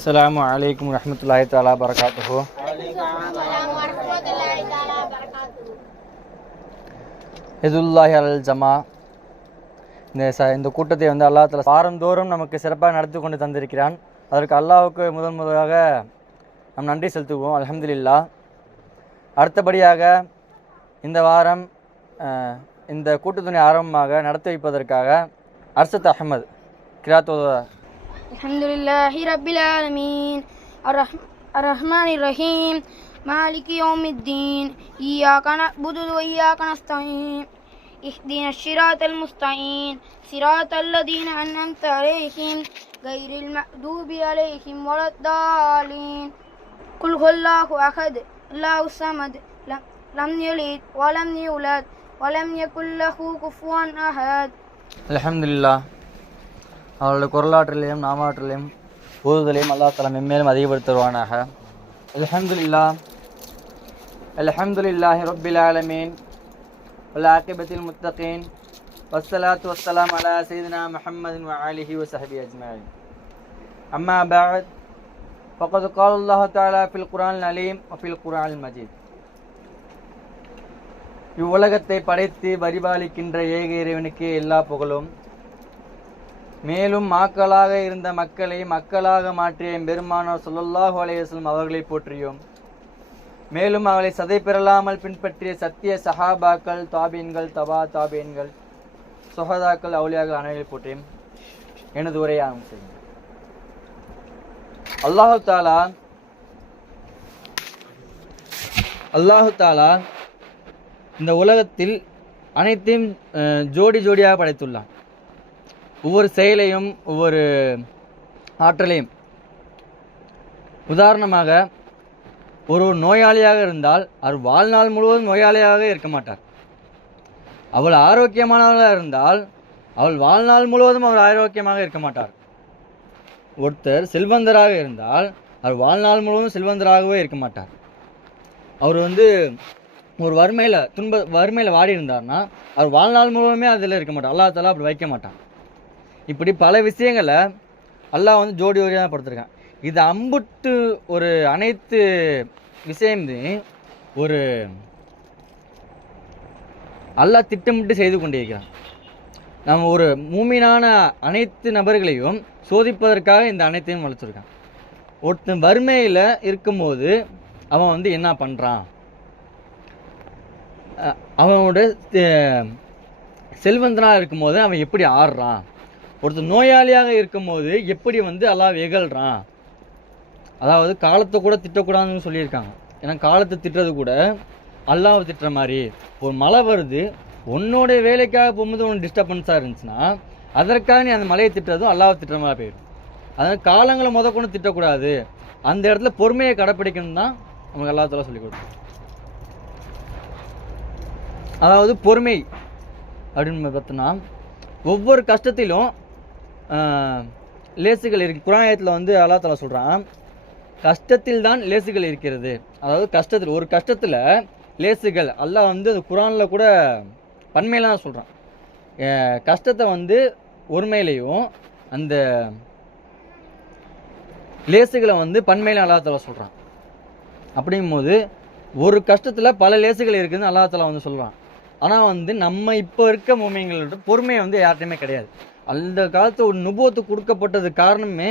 அஸ்ஸலாமு அலைக்கும் வரஹ்மத்துல்லாஹி தஆலா பரகாத்துஹு. ஹிதுல்லாஹி அல் ஜமா. இந்த கூட்டத்தை வந்து அல்லாஹ் தஆலா வாரந்தோறும் நமக்கு சிறப்பாக நடத்தி கொண்டு தந்திருக்கிறான். அதற்கு அல்லாஹ்வுக்கு முதலாக நம் நன்றி செலுத்துவோம். அல்ஹம்துலில்லாஹ். அடுத்தபடியாக இந்த வாரம் இந்த கூட்டத்தினை ஆரம்பமாக நடத்தி வைப்பதற்காக அர்ஷத் அஹ்மத் கிராத் அல்ஹம்துலில்லாஹி ரப்பில் ஆலமீன் அர்ரஹ்மானிர் ரஹீம் மாலிகி யௌமித்தீன் இய்யாக நஅ்புது வ இய்யாக நஸ்தஈன் இஹ்தினஸ் ஸிராத்தல் முஸ்தகீம் ஸிராத்தல் லதீன அன்அம்த அலைஹிம் கைரில் மக்தூபி அலைஹிம் வலத்தாலீன் குல் ஹுவல்லாஹு அஹத் அல்லாஹுஸ் ஸமத் லம் யலித் வ லம் யூலத் வ லம் யகுல் லஹு குஃபுவன் அஹத். அல்ஹம்துலில்லாஹ். அவருடைய குரலாற்றலையும் நாமாற்றலையும் ஓதுதலையும் அல்லாஹ் தஆலா மென்மேலும் அதிகப்படுத்துவானாக. அல்ஹம்துலில்லாஹ். அல்ஹம்துலில்லாஹி ரப்பில் ஆலமீன் வல் ஆகிபத்தில் முத்தகீன் வஸ்ஸலாத்து வஸ்ஸலாமு அலா சய்யிதினா முஹம்மதின் வ ஆலிஹி வ ஸஹ்பிஹி அஜ்மஈன். அம்மா பஅத் ஃபகத் क़ால அல்லாஹ் தஆலா ஃபில் குர்ஆனில் அலீம் வ ஃபில் குர்ஆனில் மஜீத். இவ்வுலகத்தை படைத்து பரிபாலிக்கின்ற ஏக இறைவனுக்கு எல்லா புகழும். மேலும் மாக்களாக இருந்த மக்களை மக்களாக மாற்றிய பெருமானார் ஸல்லல்லாஹு அலைஹி வஸல்லம் அவர்களை போற்றியோம். மேலும் அவர்களை சதை பெறலாமல் பின்பற்றிய சத்திய சஹாபாக்கள், தாபீன்கள், தபா தாபீன்கள், சுஹதாக்கள், அவுலியாக்கள் அனைவரை போற்றியும். எனது உரையை ஆரம்பம் செய்யும். அல்லாஹு தாலா இந்த உலகத்தில் அனைத்தையும் ஜோடி ஜோடியாக படைத்துள்ளான். ஒவ்வொரு செயலையும் ஒவ்வொரு ஆற்றலையும். உதாரணமாக ஒரு நோயாளியாக இருந்தால் அவர் வாழ்நாள் முழுவதும் நோயாளியாக இருக்க மாட்டார். அவள் ஆரோக்கியமானவளாக இருந்தால் அவள் வாழ்நாள் முழுவதும் அவர் ஆரோக்கியமாக இருக்க மாட்டார். ஒருத்தர் செல்வந்தராக இருந்தால் அவர் வாழ்நாள் முழுவதும் செல்வந்தராகவே இருக்க மாட்டார். அவர் ஒரு வறுமையில் வாடி இருந்தார்னா அவர் வாழ்நாள் முழுவதுமே அதில் இருக்க மாட்டார். அல்லாஹ் தஆலா அப்படி வைக்க மாட்டான். இப்படி பல விஷயங்களை அல்லாஹ் ஜோடி ஜோடியாக படுத்திருக்கான். இது அம்புட்டு ஒரு அனைத்து விஷயமே ஒரு அல்லாஹ் திட்டமிட்டு செய்து கொண்டிருக்கிறான். நம்ம ஒரு மூமினான அனைத்து நபர்களையும் சோதிப்பதற்காக இந்த அனைத்தையும் வளர்த்துருக்கான். ஒருத்தன் வறுமையில் இருக்கும்போது அவன் என்ன பண்ணுறான், அவனோட செல்வந்தனாக இருக்கும்போது அவன் எப்படி ஆடுறான், ஒருத்தர் நோயாளியாக இருக்கும்போது எப்படி அல்லாஹ் இகழ்றான். அதாவது காலத்தை கூட திட்டக்கூடாதுன்னு சொல்லியிருக்காங்க. ஏன்னா காலத்தை திட்டுறது கூட அல்லாஹ் திட்டுற மாதிரி. ஒரு மழை வருது, உன்னோட வேலைக்காக போகும்போது உனக்கு டிஸ்டர்பன்ஸாக இருந்துச்சுன்னா அதற்காக நீ அந்த மலையை திட்டுறதும் அல்லாஹ் திட்டுற மாதிரி போயிடும். அதனால் காலங்களை கொண்டு திட்டக்கூடாது, அந்த இடத்துல பொறுமையை கடைப்பிடிக்கணும் தான் நமக்கு அல்லாஹ் தஆலா சொல்லிக் கொடுக்கும். அதாவது பொறுமை அப்படின்னு பார்த்தோன்னா ஒவ்வொரு கஷ்டத்திலும் லேசுகள் இருக்கு. குர்ஆனில் அல்லாஹ் தஆலா சொல்கிறான், கஷ்டத்தில் தான் லேசுகள் இருக்கிறது. அதாவது ஒரு கஷ்டத்தில் லேசுகள் அல்லாஹ் அந்த குர்ஆனில் கூட பன்மையில தான் சொல்கிறான். கஷ்டத்தை ஒருமையிலையும் அந்த லேசுகளை பன்மையில அல்லாஹ் தஆலா சொல்கிறான். அப்படிங்கும்போது ஒரு கஷ்டத்தில் பல லேசுகள் இருக்குதுன்னு அல்லாஹ் தஆலா சொல்கிறான். ஆனால் நம்ம இப்போ இருக்க மூமின்களோட பொறுமை யார்கிட்டையுமே கிடையாது. அந்த காலத்தில் ஒரு நுபுவத்து கொடுக்கப்பட்டது காரணமே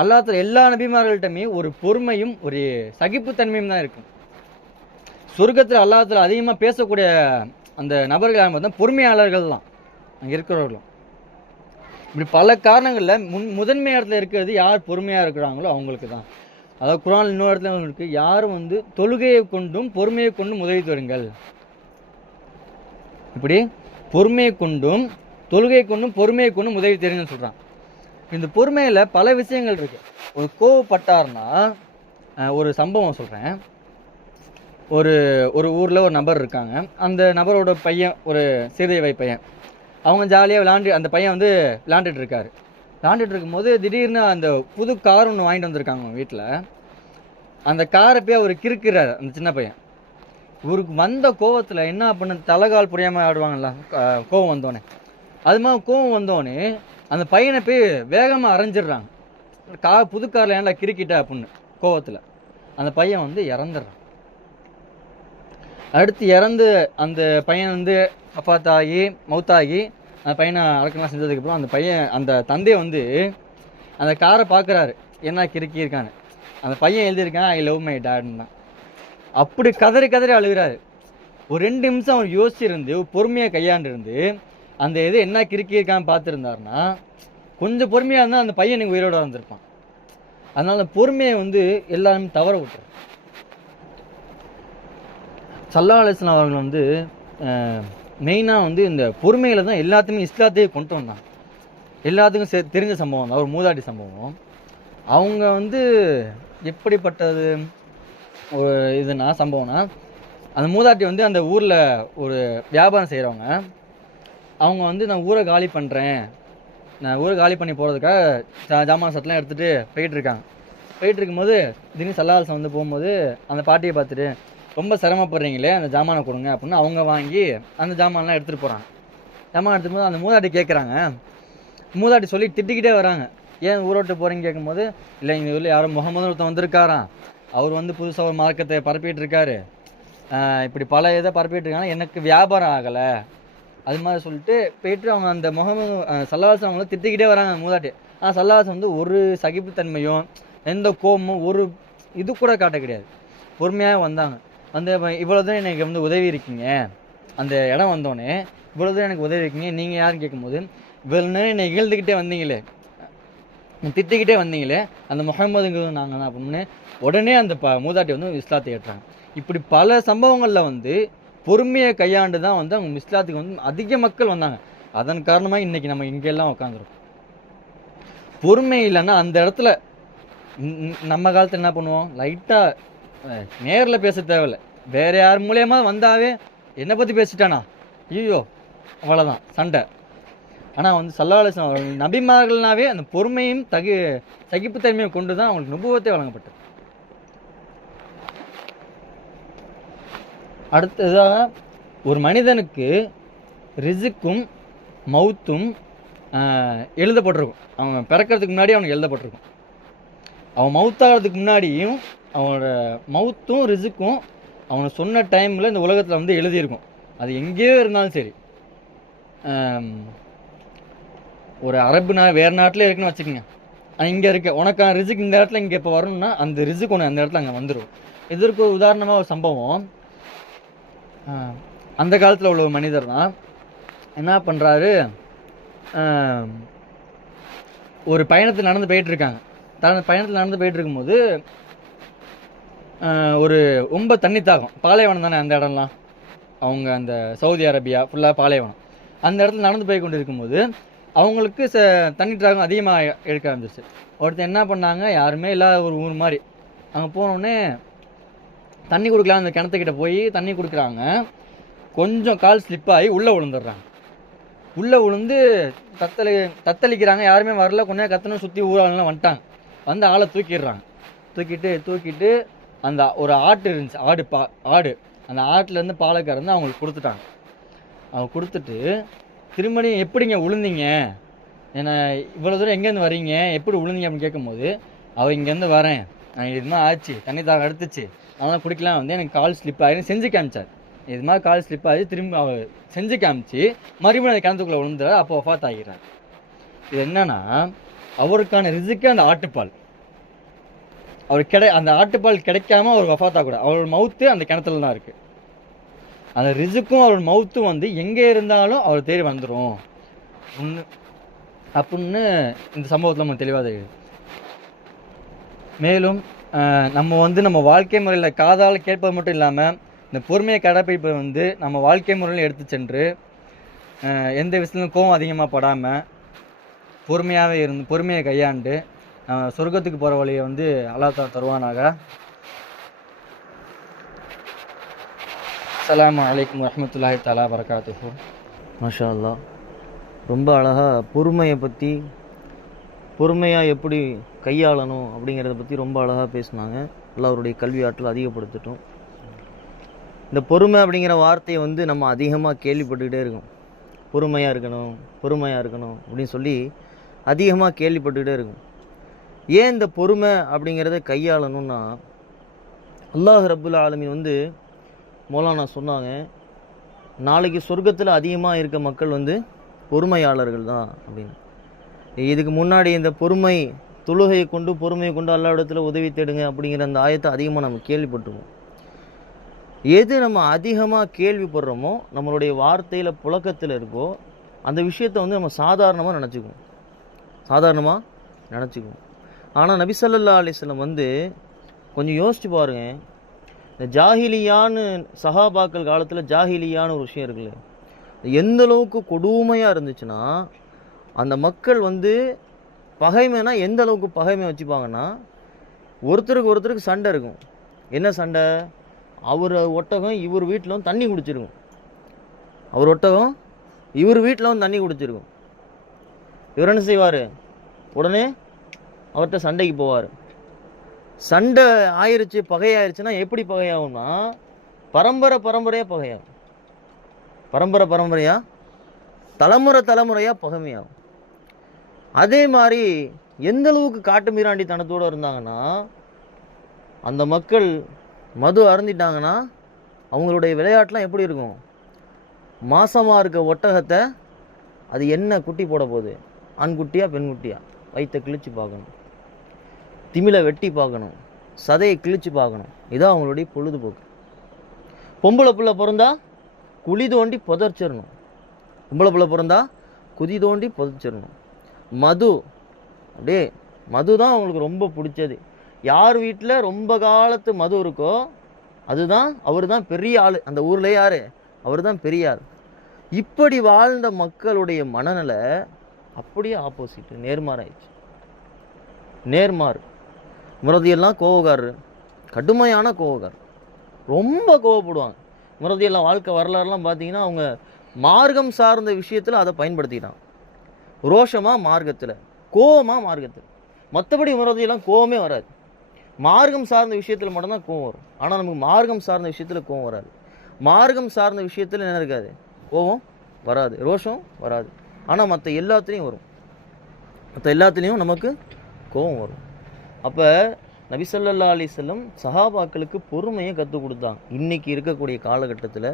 அல்லாஹ் தஆலா எல்லா நபிமார்கள்ட்டையுமே ஒரு பொறுமையும் ஒரு சகிப்புத்தன்மையும் தான் இருக்கும். சொர்க்கத்தில் அல்லாஹ் தஆலா அதிகமாக பேசக்கூடிய அந்த நபர்கள் யாரும் பார்த்தா பொறுமையாளர்கள் தான் அங்கே இருக்கிறவர்களும். இப்படி பல காரணங்களில் முதன்மை இடத்துல இருக்கிறது யார் பொறுமையாக இருக்கிறாங்களோ அவங்களுக்கு தான். அதாவது குர்ஆன் இன்னொரு இடத்துல இருக்குது, யாரும் தொழுகையை கொண்டும் பொறுமையை கொண்டும் உதவி தருங்கள். இப்படி பொறுமையை கொண்டும் தொழுகை கொண்டும் பொறுமையை கொண்டும் உதவி தெரியுங்கன்னு சொல்கிறான். இந்த பொறுமையில் பல விஷயங்கள் இருக்குது. ஒரு கோவப்பட்டார்னா ஒரு சம்பவம் சொல்கிறேன். ஒரு ஊரில் ஒரு நபர் இருக்காங்க. அந்த நபரோட பையன் ஒரு சிறுதை பையன். அவங்க ஜாலியாக அந்த பையன் விளாண்டுட்டு இருக்காரு. விளாண்டுட்டு இருக்கும்போது திடீர்னு அந்த புது கார் ஒன்று வாங்கிட்டு வந்திருக்காங்க அவங்க வீட்டில். அந்த காரை போய் அவர் கிறுக்கிறார் அந்த சின்ன பையன். இவருக்கு வந்த கோவத்தில் என்ன பண்ண தலைகால் புரியாமல் ஆடுவாங்கல்ல கோவம் வந்தோடனே, அது மாதிரி கோவம் வந்தோடனே அந்த பையனை போய் வேகமாக அரைஞ்சிடுறாங்க. புது காரில் ஏன்டா கிறுக்கிட்ட அப்படின்னு கோவத்தில் அந்த பையன் வந்து இறந்துடுறான். அடுத்து இறந்து அந்த பையன் வந்து அப்பாத்தாகி மௌத்தாகி அந்த பையனை அடக்கமாக செஞ்சதுக்கப்புறம் அந்த பையன் அந்த தந்தையை வந்து அந்த காரை பார்க்குறாரு, என்ன கிறுக்கி இருக்கான்னு. அந்த பையன் எழுதியிருக்கான் ஐ லவ் மை டாட்ன்னு தான். அப்படி கதறி கதறி அழுகிறாரு. ஒரு 2 நிமிஷம் அவர் யோசிச்சிருந்து பொறுமையாக கையாண்டிருந்து அந்த இது என்ன கிறுக்கி இருக்கான்னு பார்த்துருந்தாருன்னா கொஞ்சம் பொறுமையாக இருந்தால் அந்த பையன் எனக்கு உயிரோட வந்திருப்பான். அதனால பொறுமையை வந்து எல்லாருமே தவற விட்டுறாரு. ஸல்லல்லாஹு அலைஹி வஸல்லம் அவர்கள் வந்து மெயினாக வந்து இந்த பொறுமையில் தான் எல்லாத்தையுமே இஸ்லாத்தையே கொண்டு வந்தாங்க. எல்லாத்துக்கும் தெரிஞ்ச சம்பவம் தான் ஒரு மூதாட்டி சம்பவம். அவங்க வந்து எப்படிப்பட்டது ஒரு இதுனா சம்பவம்னா, அந்த மூதாட்டி வந்து அந்த ஊரில் ஒரு வியாபாரம் செய்கிறவங்க. அவங்க வந்து நான் ஊரை காலி பண்ணுறேன், நான் ஊரை காலி பண்ணி போகிறதுக்காக ஜாமான் சட்டெலாம் எடுத்துகிட்டு போயிட்டுருக்காங்க. போயிட்டு இருக்கும்போது திடீர்னு சல்லாசம் வந்து போகும்போது அந்த பாட்டியை பார்த்துட்டு ரொம்ப சிரமப்படுறீங்களே அந்த ஜாமானை கொடுங்க அப்படின்னு அவங்க வாங்கி அந்த ஜாமான்லாம் எடுத்துகிட்டு போகிறாங்க. ஜாமான் எடுத்துகிட்டு போது அந்த மூதாட்டி கேட்குறாங்க. மூதாட்டி சொல்லி திட்டிக்கிட்டே வராங்க, ஏன் ஊரோட்டு போகிறீங்க கேட்கும்போது, இல்லை இந்த ஊரில் யாரும் முகமது ஒருத்தன் வந்திருக்காராம், அவர் வந்து புதுசாக ஒரு மார்க்கத்தை பரப்பிட்டு இருக்காரு, இப்படி பல இதை பரப்பிட்டு இருக்காங்க, எனக்கு வியாபாரம் ஆகலை அது மாதிரி சொல்லிட்டு போயிட்டு அவங்க அந்த முகமது சல்லாசம் அவங்கள திட்டிக்கிட்டே வராங்க மூதாட்டி. ஆனால் சல்லாசம் வந்து ஒரு சகிப்புத்தன்மையும் எந்த கோபமும் ஒரு இது கூட காட்ட கிடையாது. பொறுமையாக வந்தாங்க. வந்து இவ்வளோதான் எனக்கு வந்து உதவி இருக்கீங்க, அந்த இடம் வந்தோடனே இவ்வளோதான் எனக்கு உதவி இருக்கீங்க, நீங்கள் யாருன்னு கேட்கும்போது, இவ்வளோ நேரம் என்னை இகழ்ந்துக்கிட்டே வந்தீங்களே, திட்டிக்கிட்டே வந்தீங்களே, அந்த முகமதுங்கிறது நாங்கள் தான் அப்படின்னு உடனே அந்த மூதாட்டி வந்து இஸ்லாத்தை ஏற்றாங்க. இப்படி பல சம்பவங்களில் வந்து பொறுமையை கையாண்டு தான் வந்து அவங்க இஸ்லாத்துக்கு வந்து அதிக மக்கள் வந்தாங்க. அதன் காரணமாக இன்றைக்கி நம்ம இங்கெல்லாம் உட்காந்துருக்கோம். பொறுமை இல்லைன்னா அந்த இடத்துல நம்ம காலத்தில் என்ன பண்ணுவோம், லைட்டாக நேரில் பேச தேவையில்லை, வேறு யார் மூலியமா வந்தாவே என்னை பற்றி பேசிட்டானா ஐயோ அவ்வளோதான் சண்டை. ஆனால் வந்து ஸல்லல்லாஹு அலைஹி வஸல்லம் நபிமார்கள்னாவே அந்த பொறுமையும் சகிப்புத்தன்மையை கொண்டு தான் அவங்களுக்கு நுபுவத்தே வழங்கப்பட்டது. அடுத்ததாக ஒரு மனிதனுக்கு ரிஸுக்கும் மௌத்தும் எழுதப்பட்டிருக்கும். அவன் பிறக்கிறதுக்கு முன்னாடி அவனுக்கு எழுதப்பட்டிருக்கும். அவன் மௌத்தாகிறதுக்கு முன்னாடியும் அவனோட மௌத்தும் ரிஸுக்கும் அவனை சொன்ன டைமில் இந்த உலகத்தில் வந்து எழுதியிருக்கும். அது எங்கேயோ இருந்தாலும் சரி, ஒரு அரபு வேறு நாட்டில் இருக்குன்னு வச்சுக்கோங்க, இங்கே இருக்க உனக்கான ரிஸுக்கு இந்த இடத்துல இங்கே இப்போ வரணும்னா அந்த ரிஸுக்கு ஒன்று அந்த இடத்துல அங்கே வந்துடும். இதற்கு ஒரு உதாரணமாக ஒரு சம்பவம், அந்த காலத்தில் உள்ள ஒரு மனிதர் தான் என்ன பண்ணுறாரு, ஒரு பயணத்தில் நடந்து போயிட்டுருக்காங்க. பயணத்தில் நடந்து போயிட்டு இருக்கும்போது ஒரு ரொம்ப தண்ணி தாகம், பாலைவனம் தானே அந்த இடம்லாம், அவங்க அந்த சவுதி அரேபியா ஃபுல்லாக பாலைவனம், அந்த இடத்துல நடந்து போய் கொண்டு இருக்கும்போது அவங்களுக்கு தண்ணி தாகம் அதிகமாக எடுக்க ஆரம்பிச்சிச்சு. ஒருத்தர் என்ன பண்ணாங்க, யாருமே இல்லாத ஒரு ஊர் மாதிரி அங்கே போனோடனே தண்ணி கொடுக்கலாம், அந்த கிணத்துக்கிட்ட போய் தண்ணி கொடுக்குறாங்க. கொஞ்சம் கால் ஸ்லிப்பாகி உள்ளே விழுந்துடுறாங்க. உள்ளே விழுந்து தத்தளிக்கிறாங்க, யாருமே வரல. கொஞ்சம் கத்தணும், சுற்றி ஊராளெலாம் வந்துட்டாங்க. வந்து ஆளை தூக்கிட்டு அந்த ஒரு ஆட்டு இருந்துச்சு, ஆடு அந்த ஆட்டுலேருந்து பாலை கறந்து அவங்களுக்கு கொடுத்துட்டாங்க. அவங்க கொடுத்துட்டு திரும்படியும் எப்படிங்க விழுந்தீங்க, ஏன்னா இவ்வளோ தூரம் எங்கேருந்து வரீங்க, எப்படி விழுந்தீங்க அப்படின்னு கேட்கும்போது, அவள் இங்கேருந்து வரேன், நான் இது மாதிரி ஆச்சு, தண்ணி தாகம் எடுத்துச்சு, அவன் குடிக்கலாம் வந்து எனக்கு கால் ஸ்லிப் ஆகிடும் செஞ்சு காமிச்சார். இது மாதிரி கால் ஸ்லிப் ஆகி திரும்பி அவர் செஞ்சு காமிச்சு மறுபடியும் அந்த கிணத்துக்குள்ளே விழுந்துறாரு. அப்போ வஃபாத் ஆகிறார். இது என்னன்னா, அவருக்கான ரிஸுக்கு அந்த ஆட்டுப்பால், அவர் அந்த ஆட்டுப்பால் கிடைக்காம அவர் வஃபாத்தா கூட, அவரோட மவுத்து அந்த கிணத்துல தான் இருக்குது. அந்த ரிஸுக்கும் அவரோட மவுத்தும் வந்து எங்கே இருந்தாலும் அவர் தேடி வந்துடும் அப்படின்னு இந்த சம்பவத்தில் நம்ம தெளிவாக தெரியுது. மேலும் நம்ம வந்து நம்ம வாழ்க்கை முறையில் காதால் கேட்பது மட்டும் இல்லாமல் இந்த பொறுமையை கடைப்பிடிப்பது வந்து நம்ம வாழ்க்கை முறையில் எடுத்து சென்று எந்த விஷயத்துலையும் கோவம் அதிகமாக படாமல் பொறுமையாகவே இருந்து பொறுமையை கையாண்டு சொர்க்கத்துக்கு போகிற வழியை வந்து அல்லாஹ் தருவானாக. அஸ்ஸலாமு அலைக்கும் வரஹ்மத்துல்லாஹி தஆலா பரகாத்துஹு. மாஷா அல்லாஹ், ரொம்ப அழகாக பொறுமையை பற்றி, பொறுமையாக எப்படி கையாளணும் அப்படிங்கிறத பற்றி ரொம்ப அழகாக பேசினாங்க. அவருடைய கல்வி ஆற்றல் அதிகப்படுத்தட்டும். இந்த பொறுமை அப்படிங்கிற வார்த்தையை வந்து நம்ம அதிகமாக கேள்விப்பட்டுக்கிட்டே இருக்கோம். பொறுமையாக இருக்கணும் அப்படின்னு சொல்லி அதிகமாக கேள்விப்பட்டுக்கிட்டே இருக்கும். ஏன் இந்த பொறுமை அப்படிங்கிறத கையாளணும்னா, அல்லாஹ் ரப்புல் ஆலமீன் வந்து மௌலானா சொன்னாங்க, நாளைக்கு சொர்க்கத்தில் அதிகமாக இருக்க மக்கள் வந்து பொறுமையாளர்கள் தான் அப்படின்னு. இதுக்கு முன்னாடி இந்த பொறுமை, தொழுகையை கொண்டு பொறுமையை கொண்டு அல்லாஹ்விடத்தில் உதவி தேடுங்க அப்படிங்கிற அந்த ஆயத்தை அதிகமாக நம்ம கேள்விப்பட்டிருக்கோம். எது நம்ம அதிகமாக கேள்விப்படுறோமோ, நம்மளுடைய வார்த்தையில் புழக்கத்தில் இருக்கோ, அந்த விஷயத்தை வந்து நம்ம சாதாரணமாக நினச்சிக்குவோம். ஆனால் நபி ஸல்லல்லாஹு அலைஹி வஸல்லம் வந்து கொஞ்சம் யோசிச்சு பாருங்க, இந்த ஜாஹிலியான்னு சஹாபாக்கள் காலத்தில் ஜாஹிலியான்னு ஒரு விஷயம் இருக்குல்ல, எந்த அளவுக்கு கொடுமையாக இருந்துச்சுன்னா, அந்த மக்கள் வந்து பகைமைனா எந்த அளவுக்கு பகைமை வச்சுப்பாங்கன்னா, ஒருத்தருக்கு சண்டை இருக்கும். என்ன சண்டை? அவர் ஒட்டகம் இவர் வீட்டில் வந்து தண்ணி குடிச்சிருக்கும். அவர் ஒட்டகம் இவர் வீட்டில் வந்து தண்ணி குடிச்சிருக்கும். இவர் என்ன செய்வார்? உடனே அவர்கிட்ட சண்டைக்கு போவார். சண்டை ஆயிடுச்சு, பகையாயிருச்சுன்னா எப்படி பகையாகும்னா, பரம்பரையாக பகையாகும். பரம்பரையாக தலைமுறையாக பகைமையாகும். அதே மாதிரி எந்த அளவுக்கு காட்டு மீராண்டித்தனத்தோடு இருந்தாங்கன்னா, அந்த மக்கள் மது அருந்திட்டாங்கன்னா அவங்களுடைய விளையாட்டுலாம் எப்படி இருக்கும்? மாசமாக இருக்க ஒட்டகத்தை அது என்ன குட்டி போட போகுது, ஆண்குட்டியா பெண்குட்டியா, வயிற்றை கிழிச்சு பார்க்கணும், திமிலை வெட்டி பார்க்கணும், சதையை கிழிச்சு பார்க்கணும். இதான் அவங்களுடைய பொழுதுபோக்கு. பொம்பளை பிள்ளை பிறந்தா குழி தோண்டி புதைச்சிடணும். மது, அப்படியே மது தான் அவங்களுக்கு ரொம்ப பிடிச்சது. யார் வீட்டில் ரொம்ப காலத்து மது இருக்கோ அதுதான், அவர் தான் பெரிய ஆள் அந்த ஊரில். யார்? அவர் தான் பெரிய ஆள். இப்படி வாழ்ந்த மக்களுடைய மனநிலை அப்படியே ஆப்போசிட்டு, நேர்மாறாயிடுச்சு. முரதியெல்லாம் கோவக்காரர், கடுமையான கோவக்காரர், ரொம்ப கோவப்படுவாங்க. முரதியெல்லாம் வாழ்க்கை வரலாறுலாம் பார்த்தீங்கன்னா, அவங்க மார்க்கம் சார்ந்த விஷயத்தில் அதை பயன்படுத்திட்டான். ரோஷமாக மார்க்கத்தில், கோவமாக மார்க்கத்தில். மற்றபடி முரதியெல்லாம் கோவமே வராது. மார்க்கம் சார்ந்த விஷயத்தில் மட்டும்தான் கோவம் வரும். ஆனால் நமக்கு மார்க்கம் சார்ந்த விஷயத்தில் கோவம் வராது. மார்க்கம் சார்ந்த விஷயத்தில் என்ன இருக்காது? கோவம் வராது, ரோஷம் வராது. ஆனால் மற்ற எல்லாத்துலேயும் நமக்கு கோவம் வரும். அப்போ நபி ஸல்லல்லாஹு அலைஹி வஸல்லம் சஹாபாக்களுக்கு பொறுமையை கற்றுக் கொடுத்தாங்க. இன்றைக்கி இருக்கக்கூடிய காலகட்டத்தில்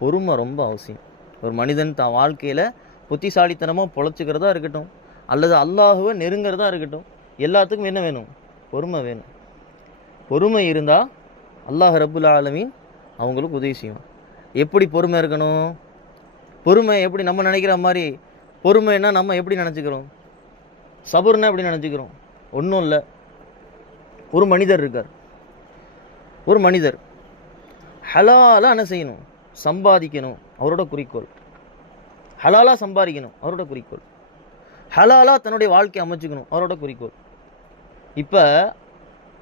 பொறுமை ரொம்ப அவசியம். ஒரு மனிதன் தான் வாழ்க்கையில் புத்திசாலித்தனமாக பொழைச்சிக்கிறதா இருக்கட்டும், அல்லது அல்லாஹுவை நெருங்கிறதா இருக்கட்டும், எல்லாத்துக்கும் என்ன வேணும்? பொறுமை வேணும். பொறுமை இருந்தால் அல்லாஹ் ரப்புல் ஆலமீன் அவங்களுக்கு உதவி செய்வான். எப்படி பொறுமை இருக்கணும்? பொறுமை எப்படி நம்ம நினைக்கிற மாதிரி பொறுமைன்னா நம்ம எப்படி நினச்சிக்கிறோம்? சபுர்னா எப்படி நினச்சிக்கிறோம்? ஒன்றும் இல்லை. ஒரு மனிதர் இருக்கார். ஒரு மனிதர் ஹலாலாக என்ன செய்யணும்? சம்பாதிக்கணும், அவரோட குறிக்கோள். ஹலாலாக சம்பாதிக்கணும், அவரோட குறிக்கோள். ஹலாலாக தன்னுடைய வாழ்க்கையை அமைச்சுக்கணும், அவரோட குறிக்கோள். இப்போ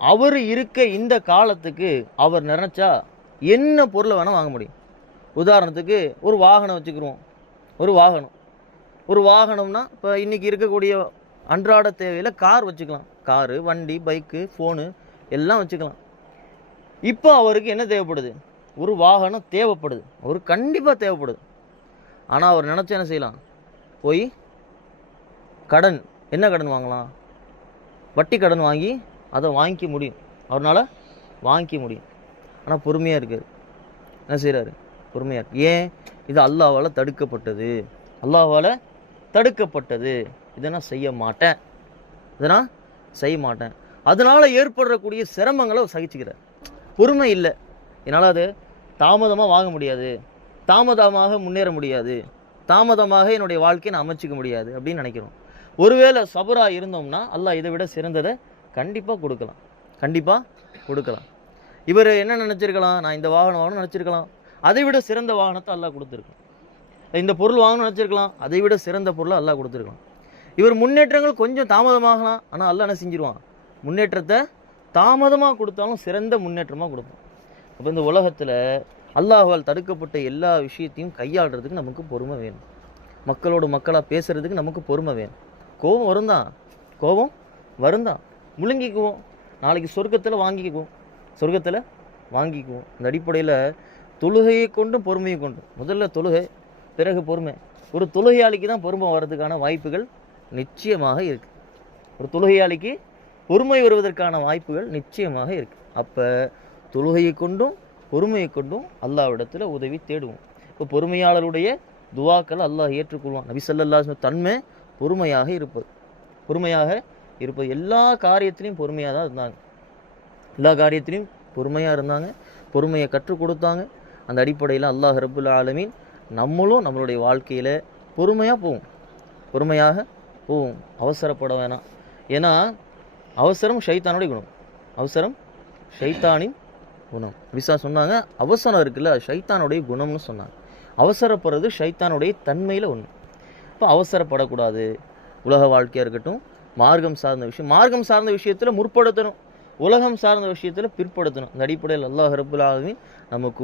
அவர் இருக்க இந்த காலத்துக்கு அவர் நினச்சா என்ன பொருளை வேணால் வாங்க முடியும். உதாரணத்துக்கு ஒரு வாகனம் வச்சுக்கிறோம். ஒரு வாகனம்னா இப்போ இன்றைக்கி இருக்கக்கூடிய அன்றாட தேவையில் கார் வச்சுக்கலாம். காரு, வண்டி, பைக்கு, ஃபோனு எல்லாம் வச்சுக்கலாம். இப்போ அவருக்கு என்ன தேவைப்படுது? ஒரு வாகனம் தேவைப்படுது, அவருக்கு கண்டிப்பாக தேவைப்படுது. ஆனால் அவர் நினச்சா என்ன செய்யலாம்? போய் கடன், என்ன கடன் வாங்கலாம்? வட்டி கடன் வாங்கி அதை வாங்கிக்க முடியும், அவரால் வாங்கிக்க முடியும். ஆனால் பொறுமையாக இருக்கார். என்ன செய்கிறாரு? பொறுமையாக இருக்கு. ஏன்? இது அல்லாஹ்வால் தடுக்கப்பட்டது. இதை நான் செய்ய மாட்டேன். அதனால் ஏற்படக்கூடிய சிரமங்களை சகிச்சுக்கிறார். பொறுமை இல்லை, என்னால் அது தாமதமாக வாங்க முடியாது, தாமதமாக முன்னேற முடியாது, தாமதமாக என்னுடைய வாழ்க்கையை நான் அமைச்சிக்க முடியாது அப்படின்னு நினைக்கிறோம். ஒருவேளை சபராக இருந்தோம்னா அல்லாஹ் இதை விட சிறந்ததை கண்டிப்பாக கொடுக்கலாம். இவர் என்ன நினச்சிருக்கலாம்? நான் இந்த வாகனம் வாங்கணும்னு நினச்சிருக்கலாம், அதை விட சிறந்த வாகனத்தை அல்லாஹ் கொடுத்துருக்கலாம். இந்த பொருள் வாங்கணும்னு நினச்சிருக்கலாம், அதை விட சிறந்த பொருளை அல்லாஹ் கொடுத்துருக்கலாம். இவர் முன்னேற்றங்கள் கொஞ்சம் தாமதமாகலாம், ஆனால் அல்லாஹ் என்ன செஞ்சிருவான்? முன்னேற்றத்தை தாமதமாக கொடுத்தாலும் சிறந்த முன்னேற்றமாக கொடுப்பான். அப்போ இந்த உலகத்தில் அல்லாஹ்வால் தடுக்கப்பட்ட எல்லா விஷயத்தையும் கையாளுறதுக்கு நமக்கு பொறுமை வேணும். மக்களோடு மக்களாக பேசுகிறதுக்கு நமக்கு பொறுமை வேணும். கோபம் வரும் தான், முழுங்கிக்குவோம். நாளைக்கு சொர்க்கத்தில் வாங்கிக்குவோம். இந்த அடிப்படையில் தொழுகையை கொண்டும் பொறுமையை கொண்டும், முதல்ல தொழுகை, பிறகு பொறுமை. ஒரு தொழுகையாளிக்கு தான் பொறுமை வர்றதுக்கான வாய்ப்புகள் நிச்சயமாக இருக்குது. ஒரு தொழுகையாளிக்கு பொறுமை வருவதற்கான வாய்ப்புகள் நிச்சயமாக இருக்கு. அப்போ தொழுகையை கொண்டும் பொறுமையை கொண்டும் அல்லாஹ்விடத்தில் உதவி தேடுவோம். இப்போ பொறுமையாளருடைய துவாக்களை அல்லாஹ் ஏற்றுக்கொள்வான். நபி ஸல்லல்லாஹு அலைஹி வஸல்லம் தன்மை பொறுமையாக இருப்பது எல்லா காரியத்திலையும் பொறுமையாக தான் இருந்தாங்க. எல்லா காரியத்திலையும் பொறுமையாக இருந்தாங்க, பொறுமையை கற்றுக் கொடுத்தாங்க. அந்த அடிப்படையில் அல்லாஹ் ரப்புல் ஆலமீன் நம்மளும் நம்மளுடைய வாழ்க்கையில் பொறுமையாக போவோம், அவசரப்பட வேணாம். ஏன்னா அவசரம் ஷைத்தானுடைய குணம், அவசரம் ஷைத்தானின் குணம். விசா சொன்னாங்க அவசரம் இருக்குல்ல ஷைத்தானுடைய குணம்னு சொன்னாங்க. அவசரப்படுறது ஷைத்தானுடைய தன்மையில் ஒன்று. இப்போ அவசரப்படக்கூடாது. உலக வாழ்க்கையாக இருக்கட்டும், மார்க்கம் சார்ந்த விஷயத்தில் முற்படுத்தணும், உலகம் சார்ந்த விஷயத்தில் பிற்படுத்தணும். அந்த அடிப்படையில் அல்லாஹ் ரப்புல் ஆலமீன் நமக்கு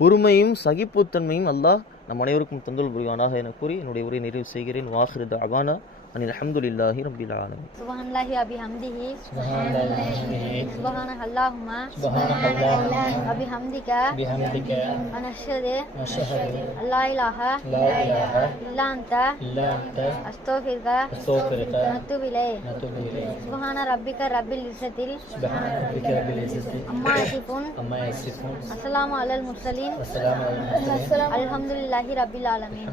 பொறுமையும் சகிப்புத்தன்மையும் அல்லாஹ் நம் அனைவருக்கும் தந்தல் புரிவானாக என கூறி என்னுடைய உரையை நிறைவு செய்கிறேன். வாஹிரு தஅவானா அனில் ஹம்துலில்லாஹி ரப்பில் ஆலமீன். சுப்ஹானல்லாஹி வபிஹம்திஹி சுப்ஹானக அல்லாஹும்ம வபிஹம்திக அனஷ்ஹது அல்லா இலாஹ இல்லா அன்த அஸ்தக்ஃபிருக வஅத்தூபு இலைக். சுப்ஹான ரப்பிக ரப்பில் இஸ்ஸத்தில் அம்மா யசிஃபூன் அஸ்ஸலாமு அலல் முர்ஸலீன் அல்ஹம்துலில்லாஹி ரப்பில் ஆலமீன்.